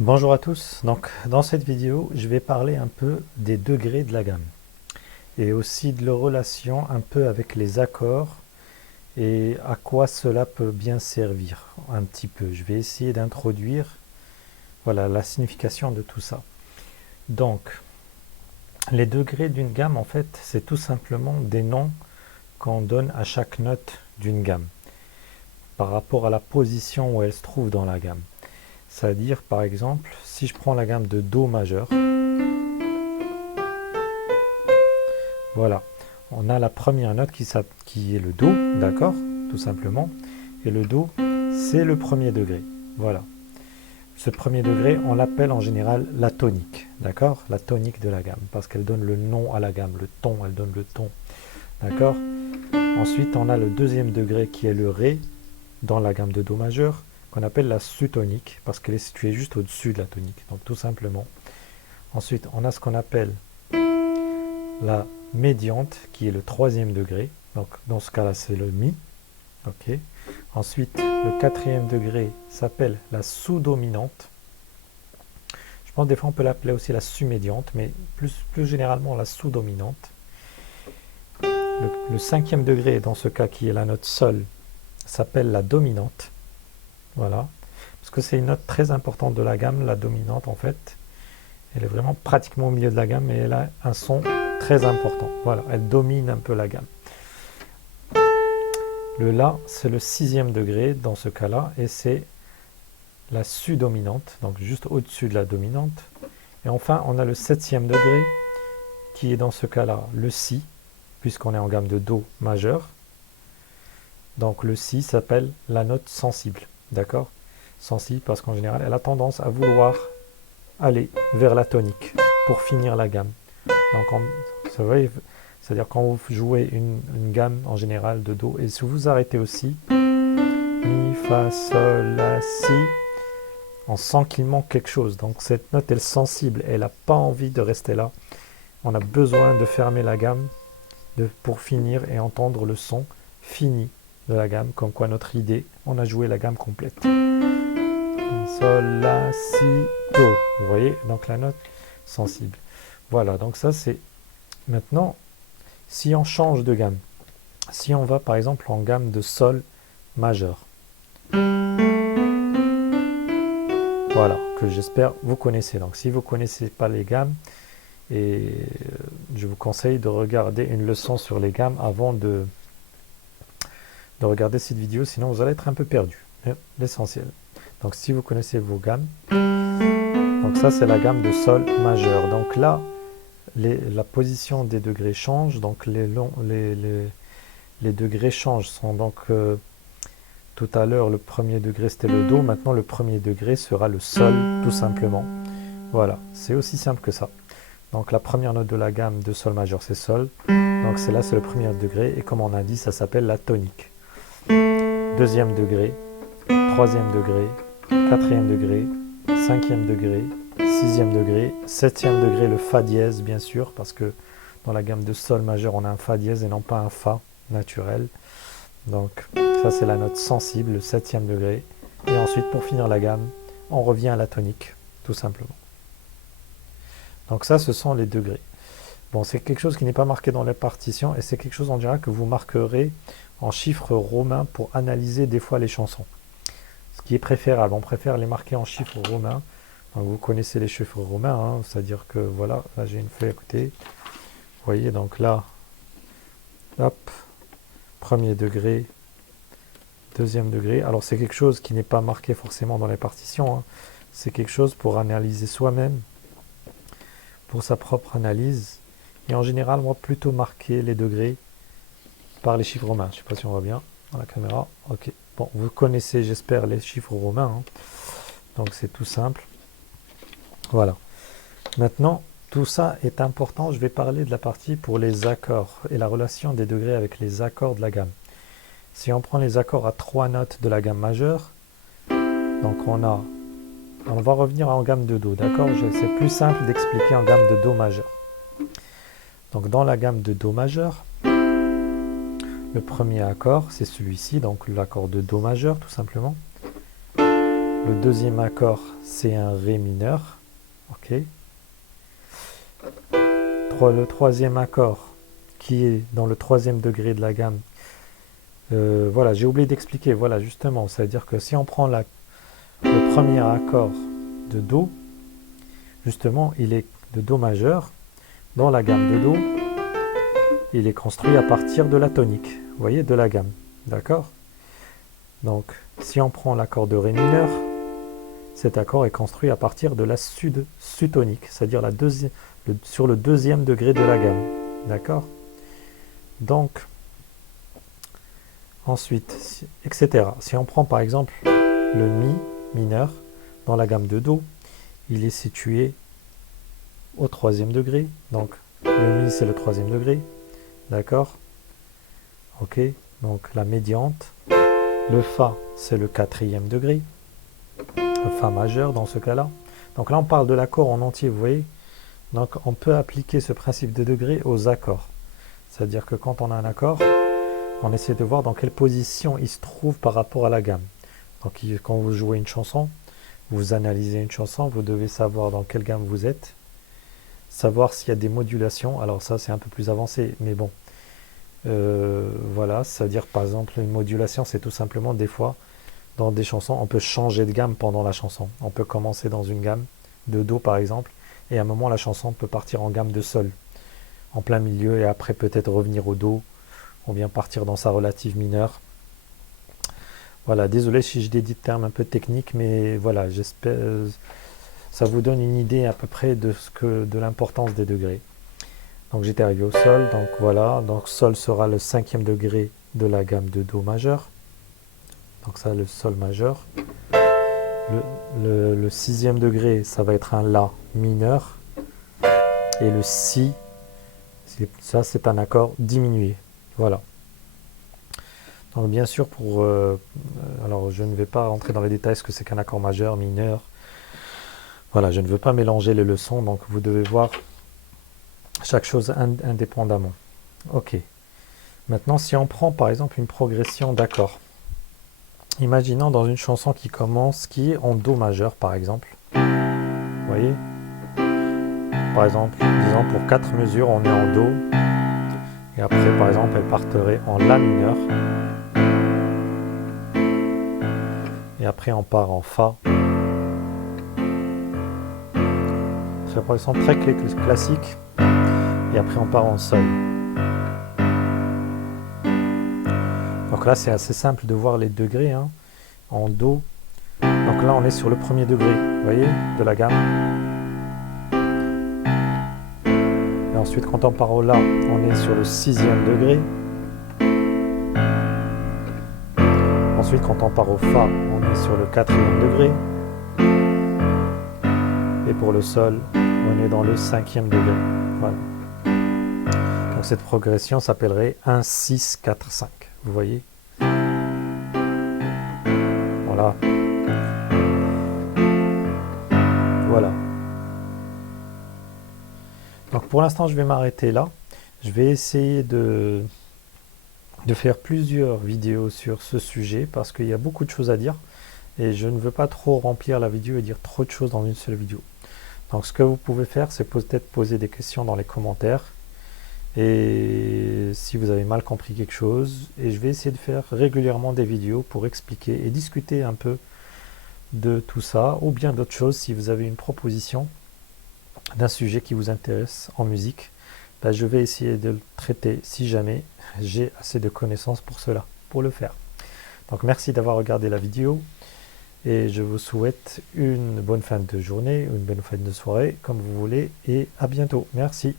Bonjour à tous, donc dans cette vidéo je vais parler un peu des degrés de la gamme et aussi de leur relation un peu avec les accords et à quoi cela peut bien servir un petit peu. Je vais essayer d'introduire voilà, la signification de tout ça. Donc les degrés d'une gamme en fait c'est tout simplement des noms qu'on donne à chaque note d'une gamme par rapport à la position où elle se trouve dans la gamme. C'est-à-dire par exemple si je prends la gamme de Do majeur, voilà, on a la première note qui est le Do, d'accord, tout simplement. Et le Do, c'est le premier degré. Voilà. Ce premier degré, on l'appelle en général la tonique, d'accord, la tonique de la gamme, parce qu'elle donne le nom à la gamme, le ton, elle donne le ton, d'accord. Ensuite, on a le deuxième degré qui est le Ré dans la gamme de Do majeur, qu'on appelle la sous-tonique, parce qu'elle est située juste au-dessus de la tonique, donc tout simplement. Ensuite, on a ce qu'on appelle la médiante qui est le troisième degré, donc dans ce cas-là c'est le Mi. Ok. Ensuite le quatrième degré s'appelle la sous-dominante. Je pense des fois on peut l'appeler aussi la sous-médiante, mais plus généralement la sous-dominante. Le cinquième degré dans ce cas qui est la note Sol s'appelle la dominante. Voilà, parce que c'est une note très importante de la gamme, la dominante en fait. Elle est vraiment pratiquement au milieu de la gamme et elle a un son très important. Voilà, elle domine un peu la gamme. Le La, c'est le sixième degré dans ce cas-là et c'est la Su-dominante, donc juste au-dessus de la dominante. Et enfin, on a le septième degré qui est dans ce cas-là le Si, puisqu'on est en gamme de Do majeur. Donc le Si s'appelle la note sensible, d'accord? Sensible parce qu'en général, elle a tendance à vouloir aller vers la tonique pour finir la gamme. Donc, c'est-à-dire quand vous jouez une gamme en général de Do, et si vous arrêtez aussi, Mi, Fa, Sol, La, Si, on sent qu'il manque quelque chose. Donc cette note elle est sensible, elle n'a pas envie de rester là. On a besoin de fermer la gamme pour finir et entendre le son fini de la gamme, comme quoi notre idée, on a joué la gamme complète. Sol, La, Si, Do. Vous voyez, donc la note sensible. Voilà, donc ça c'est... Maintenant, si on change de gamme, si on va par exemple en gamme de Sol majeur, voilà, que j'espère vous connaissez. Donc si vous ne connaissez pas les gammes, et je vous conseille de regarder une leçon sur les gammes avant de regarder cette vidéo, sinon vous allez être un peu perdu. L'essentiel. Donc si vous connaissez vos gammes, donc ça c'est la gamme de Sol majeur. Donc là, la position des degrés change, donc les degrés changent. Sont donc tout à l'heure le premier degré c'était le Do, maintenant le premier degré sera le Sol tout simplement. Voilà, c'est aussi simple que ça. Donc la première note de la gamme de Sol majeur c'est Sol, donc c'est là c'est le premier degré et comme on a dit ça s'appelle la tonique. Deuxième degré, troisième degré, quatrième degré, cinquième degré, sixième degré, septième degré le Fa dièse bien sûr parce que dans la gamme de Sol majeur on a un Fa dièse et non pas un Fa naturel. Donc ça c'est la note sensible, le septième degré. Et ensuite pour finir la gamme, on revient à la tonique, tout simplement. Donc ça ce sont les degrés. Bon, c'est quelque chose qui n'est pas marqué dans les partitions et c'est quelque chose en général que vous marquerez en chiffres romains pour analyser des fois les chansons. Ce qui est préférable, on préfère les marquer en chiffres romains. Donc vous connaissez les chiffres romains, hein, c'est-à-dire que voilà, là j'ai une feuille à côté. Vous voyez, donc là, hop, premier degré, deuxième degré. Alors c'est quelque chose qui n'est pas marqué forcément dans les partitions, hein. C'est quelque chose pour analyser soi-même, pour sa propre analyse. Et en général, moi, plutôt marquer les degrés par les chiffres romains. Je ne sais pas si on voit bien dans la caméra. Ok. Bon, vous connaissez, j'espère, les chiffres romains, hein. Donc c'est tout simple. Voilà. Maintenant, tout ça est important. Je vais parler de la partie pour les accords et la relation des degrés avec les accords de la gamme. Si on prend les accords à 3 notes de la gamme majeure, donc on va revenir en gamme de Do, d'accord? C'est plus simple d'expliquer en gamme de Do majeur. Donc dans la gamme de Do majeur, le premier accord c'est celui-ci, donc l'accord de Do majeur tout simplement. Le deuxième accord, c'est un Ré mineur. Ok. Le troisième accord, qui est dans le troisième degré de la gamme. Voilà, j'ai oublié d'expliquer. Voilà, justement, c'est-à-dire que si on prend le premier accord de Do, justement, il est de Do majeur. Dans la gamme de Do, il est construit à partir de la tonique, vous voyez, de la gamme. D'accord? Donc, si on prend l'accord de Ré mineur, cet accord est construit à partir de la sud-tonique, c'est-à-dire sur le deuxième degré de la gamme. D'accord? Donc, ensuite, etc. Si on prend par exemple le Mi mineur, dans la gamme de Do, il est situé au troisième degré. Donc, le Mi, c'est le troisième degré. D'accord? Ok, donc la médiante. Le Fa, c'est le quatrième degré. Le Fa majeur dans ce cas-là. Donc là, on parle de l'accord en entier, vous voyez. Donc on peut appliquer ce principe de degré aux accords. C'est-à-dire que quand on a un accord, on essaie de voir dans quelle position il se trouve par rapport à la gamme. Donc quand vous jouez une chanson, vous analysez une chanson, vous devez savoir dans quelle gamme vous êtes, savoir s'il y a des modulations. Alors ça, c'est un peu plus avancé, mais bon. Voilà, c'est-à-dire par exemple une modulation, c'est tout simplement des fois dans des chansons, on peut changer de gamme pendant la chanson. On peut commencer dans une gamme de Do par exemple, et à un moment la chanson peut partir en gamme de Sol, en plein milieu, et après peut-être revenir au Do, ou bien partir dans sa relative mineure. Voilà, désolé si je dis des termes un peu techniques, mais voilà, j'espère ça vous donne une idée à peu près de l'importance des degrés. Donc j'étais arrivé au Sol, donc voilà, donc Sol sera le cinquième degré de la gamme de Do majeur. Donc ça, le Sol majeur. Le sixième degré, ça va être un La mineur. Et le Si, ça c'est un accord diminué. Voilà. Donc bien sûr, alors je ne vais pas rentrer dans les détails ce que c'est qu'un accord majeur, mineur. Voilà, je ne veux pas mélanger les leçons, donc vous devez voir chaque chose indépendamment. Ok. Maintenant, si on prend par exemple une progression d'accords. Imaginons dans une chanson qui est en Do majeur par exemple. Vous voyez? Par exemple, disons pour 4 mesures, on est en Do. Et après, par exemple, elle partirait en La mineur. Et après, on part en Fa. C'est une progression très classique. Et après, on part en Sol. Donc là, c'est assez simple de voir les degrés hein, en Do. Donc là, on est sur le premier degré, vous voyez, de la gamme. Et ensuite, quand on part au La, on est sur le sixième degré. Ensuite, quand on part au Fa, on est sur le quatrième degré. Et pour le Sol, on est dans le cinquième degré. Voilà. Donc cette progression s'appellerait 1, 6, 4, 5. Vous voyez? Voilà. Voilà. Donc pour l'instant, je vais m'arrêter là. Je vais essayer de faire plusieurs vidéos sur ce sujet parce qu'il y a beaucoup de choses à dire et je ne veux pas trop remplir la vidéo et dire trop de choses dans une seule vidéo. Donc ce que vous pouvez faire, c'est peut-être poser des questions dans les commentaires. Et si vous avez mal compris quelque chose, et je vais essayer de faire régulièrement des vidéos pour expliquer et discuter un peu de tout ça, ou bien d'autres choses si vous avez une proposition d'un sujet qui vous intéresse en musique, ben je vais essayer de le traiter si jamais j'ai assez de connaissances pour cela, pour le faire. Donc merci d'avoir regardé la vidéo et je vous souhaite une bonne fin de journée, une bonne fin de soirée, comme vous voulez, et à bientôt. Merci.